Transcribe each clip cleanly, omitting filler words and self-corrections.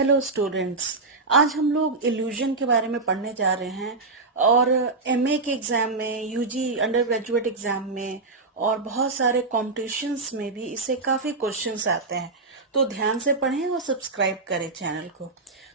Hello students. आज हम लोग इल्यूजन के बारे में पढ़ने जा रहे हैं और एमए के एग्जाम में, यूजी अंडर ग्रेजुएट एग्जाम में और बहुत सारे कॉम्पिटिशन्स में भी इससे काफी क्वेश्चंस आते हैं। तो ध्यान से पढ़ें और सब्सक्राइब करें चैनल को।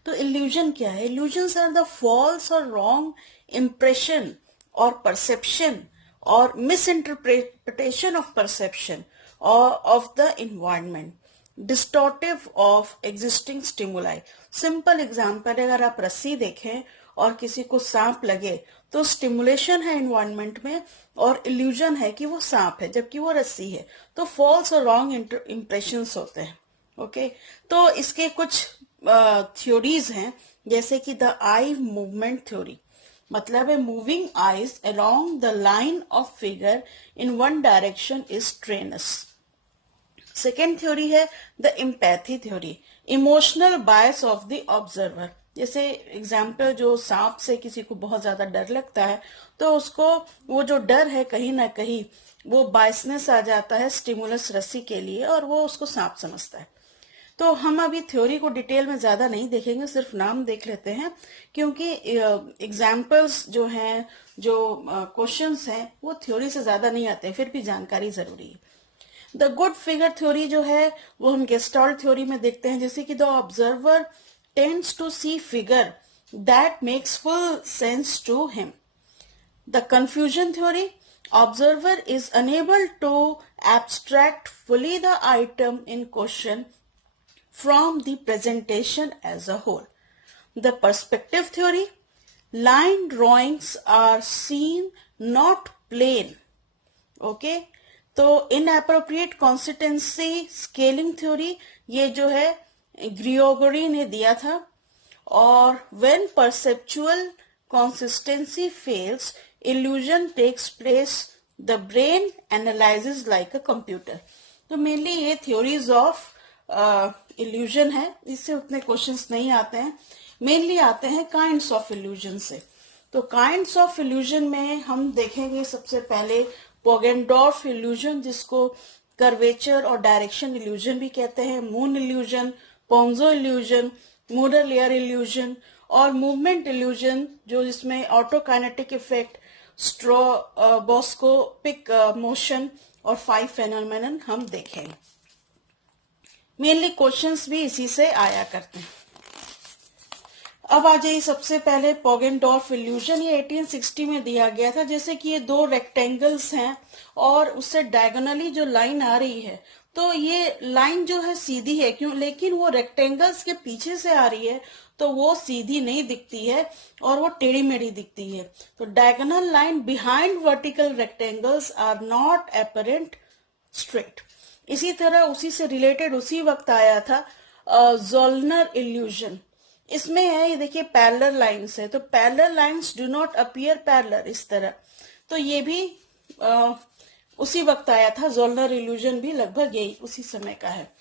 तो इल्यूजन क्या है? इल्यूजन्स आर द फॉल्स और रॉन्ग इम्प्रेशन और परसेप्शन और मिस इंटरप्रिटेशन ऑफ परसेप्शन और of the environment, distortive of existing stimuli. Simple example, अगर आप रस्सी देखें और किसी को सांप लगे तो स्टिमुलेशन है एनवायरनमेंट में और इल्यूजन है कि वो सांप है जबकि वो रस्सी है। तो फॉल्स और रॉन्ग इंप्रेशंस होते हैं। ओके, तो इसके कुछ थ्योरीज हैं, जैसे कि द आई मूवमेंट थ्योरी, मतलब है moving eyes along the line of figure in one direction is strenuous. Second theory है the empathy theory, emotional bias of the observer. जैसे एग्जाम्पल, जो सांप से किसी को बहुत ज्यादा डर लगता है तो उसको वो जो डर है कहीं ना कहीं वो बायसनेस आ जाता है स्टिमुलस रस्सी के लिए और वो उसको सांप समझता है। तो हम अभी थ्योरी को डिटेल में ज्यादा नहीं देखेंगे, सिर्फ नाम देख लेते हैं, क्योंकि एग्जाम्पल्स जो हैं, जो क्वेश्चंस हैं, वो थ्योरी से ज्यादा नहीं आते, फिर भी जानकारी जरूरी है। द गुड फिगर थ्योरी जो है वो हम गेस्टाल्ट थ्योरी में देखते हैं, जैसे कि the observer tends to see figure that makes full sense to him. The confusion theory, observer is unable to abstract fully the item in question from the presentation as a whole. The perspective theory, line drawings are seen not plain. Okay, तो inappropriate consistency scaling theory, ये जो है Grigory ने दिया था। और when perceptual consistency fails, illusion takes place, the brain analyzes like a computer. तो mainly ये theories of इल्यूजन है, इससे उतने क्वेश्चंस नहीं आते हैं, मेनली आते हैं काइंड्स ऑफ इल्यूजन से। तो काइंड्स ऑफ इल्यूजन में हम देखेंगे सबसे पहले पोगेनडॉर्फ इल्यूजन, जिसको कर्वेचर और डायरेक्शन इल्यूजन भी कहते हैं, moon illusion, Ponzo illusion, Muller Lyer illusion और मूवमेंट इल्यूजन, जो जिसमें ऑटोकाइनेटिक इफेक्ट, स्ट्रोबोस्कोपिक मोशन और 5 फेनोमेनन हम देखेंगे। मेनली क्वेश्चंस भी इसी से आया करते हैं। अब आ जाइए सबसे पहले पोगेनडॉर्फ इल्यूजन, ये 1860 में दिया गया था। जैसे कि ये दो रेक्टेंगल्स हैं और उससे डायगोनली जो लाइन आ रही है, तो ये लाइन जो है सीधी है, क्यों? लेकिन वो रेक्टेंगल्स के पीछे से आ रही है तो वो सीधी नहीं दिखती है और वो टेढ़ी मेढ़ी दिखती है। तो diagonal line behind vertical rectangles are not apparent straight. इसी तरह उसी से रिलेटेड उसी वक्त आया था ज़ोल्नर इल्यूजन। इसमें है, ये देखिए पैरेलल लाइंस है, तो parallel lines do not appear parallel, इस तरह। तो ये भी उसी वक्त आया था। ज़ोल्नर इल्यूजन भी लगभग यही उसी समय का है।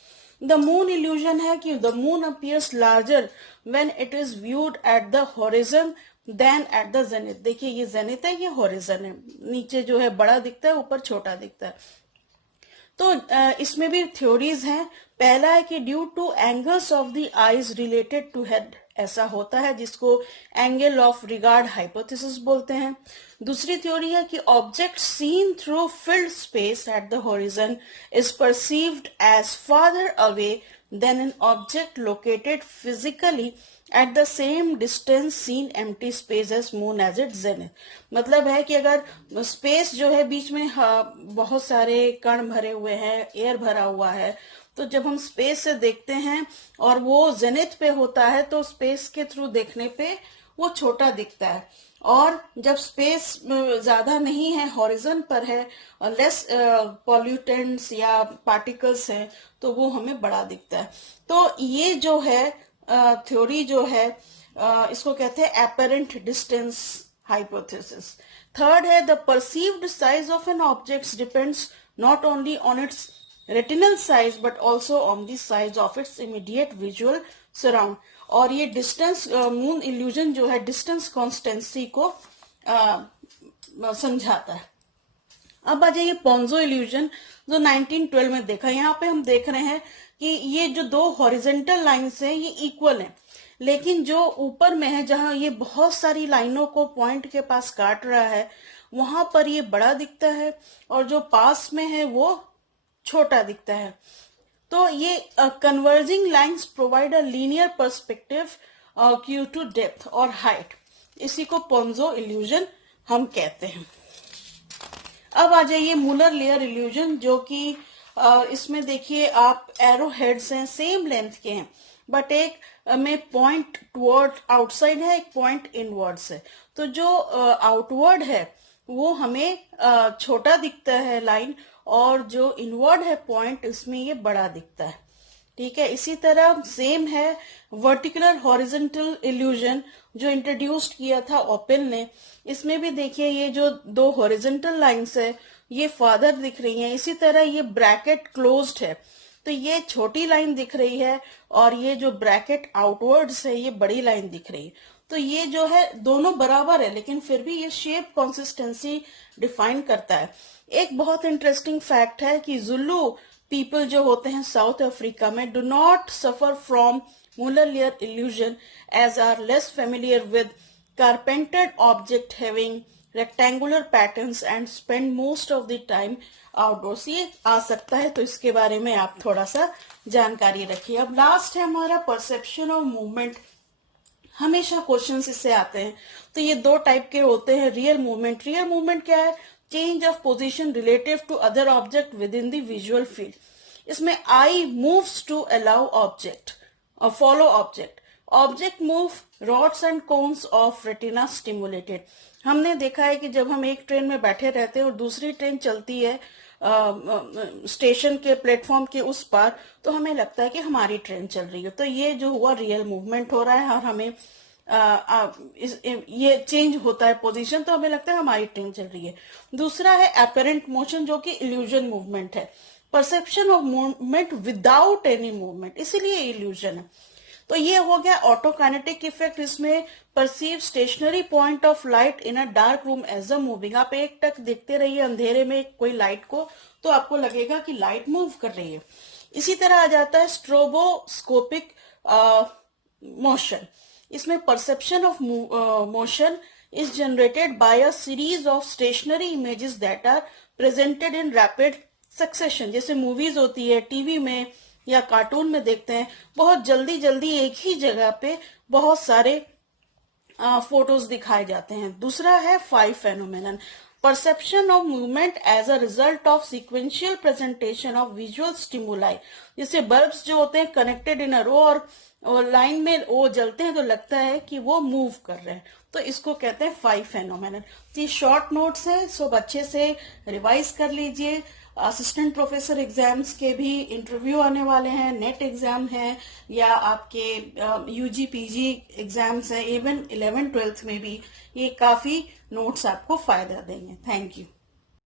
द मून इल्यूजन है कि the moon appears larger when it is viewed at the horizon than at the zenith. देखिए ये जेनिथ है, ये हॉरिजन है, नीचे जो है बड़ा दिखता है, ऊपर छोटा दिखता है। तो इसमें भी थ्योरीज हैं। पहला है कि due to angles of the eyes related to head, ऐसा होता है, जिसको एंगल ऑफ रिगार्ड हाइपोथेसिस बोलते हैं। दूसरी थ्योरी है कि object seen through filled space at the horizon is perceived as farther away than an object located physically at the same distance seen empty space as moon as it zenith. मतलब है कि अगर space जो है बीच में बहुत सारे कण भरे हुए हैं, एयर भरा हुआ है, तो जब हम स्पेस से देखते हैं और वो जेनिथ पे होता है तो स्पेस के थ्रू देखने पे वो छोटा दिखता है, और जब स्पेस ज्यादा नहीं है, हॉरिजन पर है और लेस पॉल्यूटेंट्स या पार्टिकल्स हैं, तो वो हमें बड़ा दिखता है। तो ये जो है थ्योरी जो है इसको कहते हैं एपरेंट डिस्टेंस हाइपोथेसिस। थर्ड है the perceived size of an object depends not only on it's retinal size but also on the size of its immediate visual surround. और ये डिस्टेंस मून इल्यूजन जो है डिस्टेंस कॉन्स्टेंसी को समझाता है। अब आ जाइए पोंजो इल्यूजन, जो 1912 में देखा। यहाँ पे हम देख रहे हैं कि ये जो दो हॉरिजेंटल लाइंस हैं ये इक्वल हैं, लेकिन जो ऊपर में है जहां ये बहुत सारी लाइनों को पॉइंट के पास काट रहा है वहां पर ये बड़ा दिखता है और जो पास में है वो छोटा दिखता है। तो ये converging lines provide a linear perspective due to depth और हाइट। इसी को पोंजो इल्यूजन हम कहते हैं। अब आ जाइए मूलर लेयर इल्यूजन, जो कि इसमें देखिए आप एरो हेड्स हैं, सेम लेंथ के हैं, बट एक में पॉइंट टुवर्ड आउटसाइड है, एक पॉइंट इनवर्ड्स है। तो जो आउटवर्ड है वो हमें छोटा दिखता है लाइन, और जो इनवर्ड है पॉइंट इसमें ये बड़ा दिखता है। ठीक है, इसी तरह सेम है वर्टिकुलर हॉरिजॉन्टल इल्यूजन जो इंट्रोड्यूस्ड किया था ओपेल ने। इसमें भी देखिए ये जो दो हॉरिजॉन्टल लाइंस है ये फादर दिख रही हैं, इसी तरह ये ब्रैकेट क्लोज्ड है तो ये छोटी लाइन दिख रही है, और ये जो ब्रैकेट आउटवर्ड्स है ये बड़ी लाइन दिख रही है। तो ये जो है दोनों बराबर है, लेकिन फिर भी ये शेप कंसिस्टेंसी डिफाइन करता है। एक बहुत इंटरेस्टिंग फैक्ट है कि जुल्लू पीपल जो होते हैं साउथ अफ्रीका में do not suffer from Muller Lyer illusion as are less familiar with carpentered object having rectangular patterns and spend most of the time outdoors। ये आ सकता है, तो इसके बारे में आप थोड़ा सा जानकारी रखिए। अब लास्ट है हमारा परसेप्शन ऑफ मूवमेंट। हमेशा क्वेश्चंस इससे आते हैं। तो ये दो टाइप के होते हैं। रियल मूवमेंट, रियल मूवमेंट क्या है? Change of position relative to other object within the visual field. इसमें eye moves to allow object और follow object. Object move rods and cones of retina stimulated. हमने देखा है कि जब हम एक ट्रेन में बैठे रहते हैं और दूसरी ट्रेन चलती है स्टेशन के प्लेटफॉर्म के उस पार, तो हमें लगता है कि हमारी ट्रेन चल रही है। तो ये जो हुआ रियल मूवमेंट हो रहा है और हमें ये चेंज होता है पोजीशन, तो हमें लगता है हमारी ट्रेन चल रही है। दूसरा है एपरेंट मोशन, जो कि इल्यूजन मूवमेंट है। Perception of movement without any movement, इसीलिए इल्यूजन है। तो ये हो गया ऑटोकाइनेटिक इफेक्ट। इसमें perceive stationary point of light in a dark room as a moving. आप एक टक देखते रहिए अंधेरे में कोई लाइट को, तो आपको लगेगा कि लाइट मूव कर रही है। इसी तरह आ जाता है स्ट्रोबोस्कोपिक मोशन। इसमें perception of motion is generated by a series of stationary images that are presented in rapid succession. जैसे मूवीज होती है, टीवी में या कार्टून में देखते हैं, बहुत जल्दी जल्दी एक ही जगह पे बहुत सारे फोटोज दिखाए जाते हैं। दूसरा है phi phenomenon. Perception of movement as a result of sequential presentation of visual stimuli. जैसे बल्ब्स जो होते हैं कनेक्टेड इन अ रो और लाइन में वो जलते हैं तो लगता है कि वो मूव कर रहे हैं, तो इसको कहते हैं फाइव फेनोमेनन। ये शॉर्ट नोट्स हैं, सब अच्छे से रिवाइज कर लीजिए। असिस्टेंट प्रोफेसर एग्जाम्स के भी इंटरव्यू आने वाले हैं, नेट एग्जाम है या आपके यूजी पीजी एग्जाम्स हैं, इवन 11th 12th में भी ये काफी नोट्स आपको फायदा देंगे। Thank you.